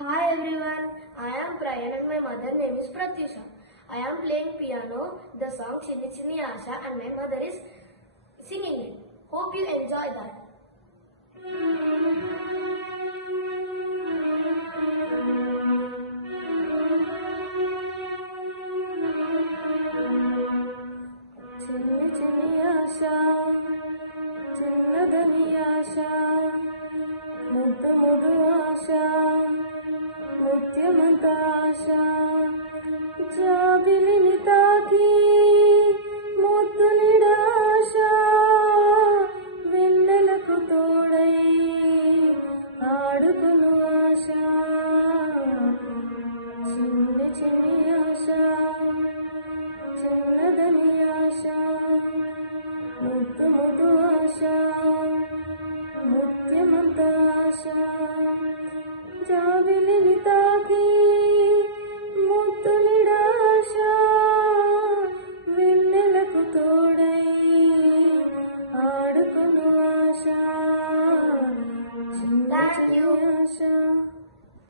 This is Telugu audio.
Hi everyone, I am Prayan and my mother name is Pratyusha. I am playing piano, the song Chinni Chinni Asha, and my mother is singing it. Hope you enjoy that. Chinni Chinni Asha, Chinnadani Asha, Muddu Muddu Asha, Mutyamantha ఆశ జాబిలిని తాకి ముద్దు నిడాశ వెన్నెలకు తోడై ఆడుకును ఆశ చిన్ని చిన్ని ఆశ చిన్నదని ఆశ ముద్దు ముద్దు ఆశ ముత్యమంత ఆశ జాబిలిని తాకి ముద్దు నిడాశ వెన్నెలకు తోడై ఆడుకును ఆశ చిన్న ఆశ